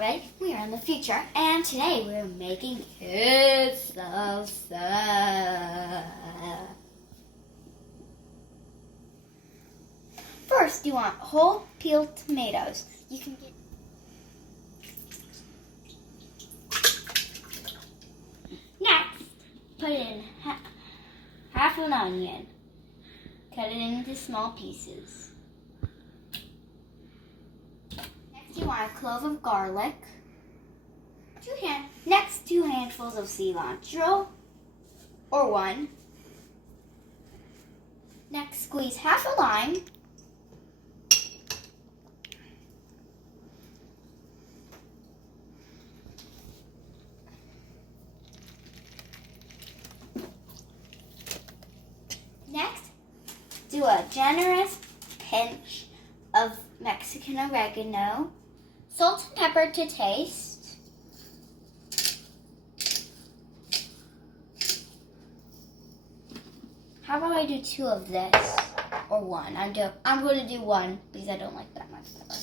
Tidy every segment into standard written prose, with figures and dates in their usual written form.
Alright, we are in the future, and today we're making kids salsa. First, you want whole peeled tomatoes. You can get next, put in half an onion. Cut it into small pieces. You want a clove of garlic, next 2 handfuls of cilantro, or 1. Next, squeeze half a lime. Next, do a generous pinch of Mexican oregano. Salt and pepper to taste. How about I do 2 of this, or 1? I'm going to do 1 because I don't like that much pepper.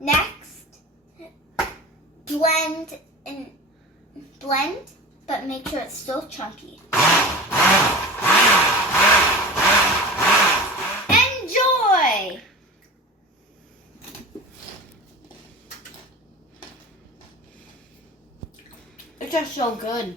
Next, blend, but make sure it's still chunky. Enjoy! It's just so good.